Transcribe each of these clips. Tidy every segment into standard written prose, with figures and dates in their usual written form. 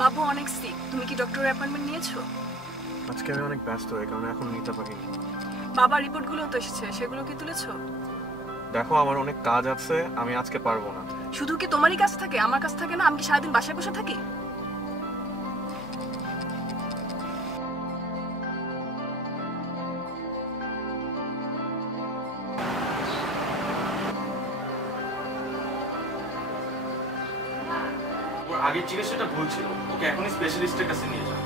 বাবু অনেক সিক, তুমি কি ডক্টরের অ্যাপয়েন্টমেন্ট নিয়েছো? আজকে আমি অনেক ব্যস্ত এই কারণে এখন নিতে পারিনি। বাবার রিপোর্টগুলো তো এসেছে, সেগুলো কি তুলেছো? দেখো আমার অনেক কাজ আছে, আমি আজকে পারবো না। শুধু কি তোমারই কাজ থাকে, আমার কাজ থাকে না? আমি কি সারাদিন বাসায় বসে থাকি? ওর আগের চিকিৎসাটা ভুল ছিল, ওকে এখনই স্পেশালিস্টের কাছে নিয়ে যাও।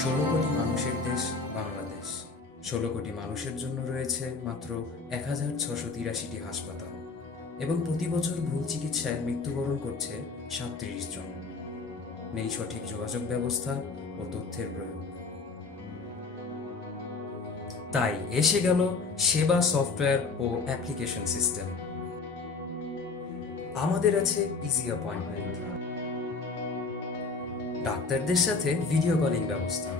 ১৬ কোটি মানুষের দেশ বাংলাদেশ। ১৬ কোটি মানুষের জন্য রয়েছে মাত্র ১,৬৮৩টি হাসপাতাল এবং প্রতি বছর ভুল চিকিৎসায় মৃত্যুবরণ করছে ৩৭ জন। নেই সঠিক যোগাযোগ ব্যবস্থা ও তথ্যের প্রয়োগ। তাই এসে গেল সেবা সফটওয়্যার ও অ্যাপ্লিকেশন সিস্টেম। আমাদের আছে ইজি অ্যাপয়েন্টমেন্ট, ডাক্তারদের সাথে ভিডিও কলিং ব্যবস্থা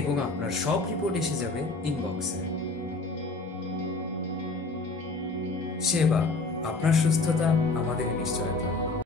এবং আপনার সব রিপোর্ট এসে যাবে ইনবক্সে। সেবা, আপনার সুস্থতা আমাদের নিশ্চয়তা।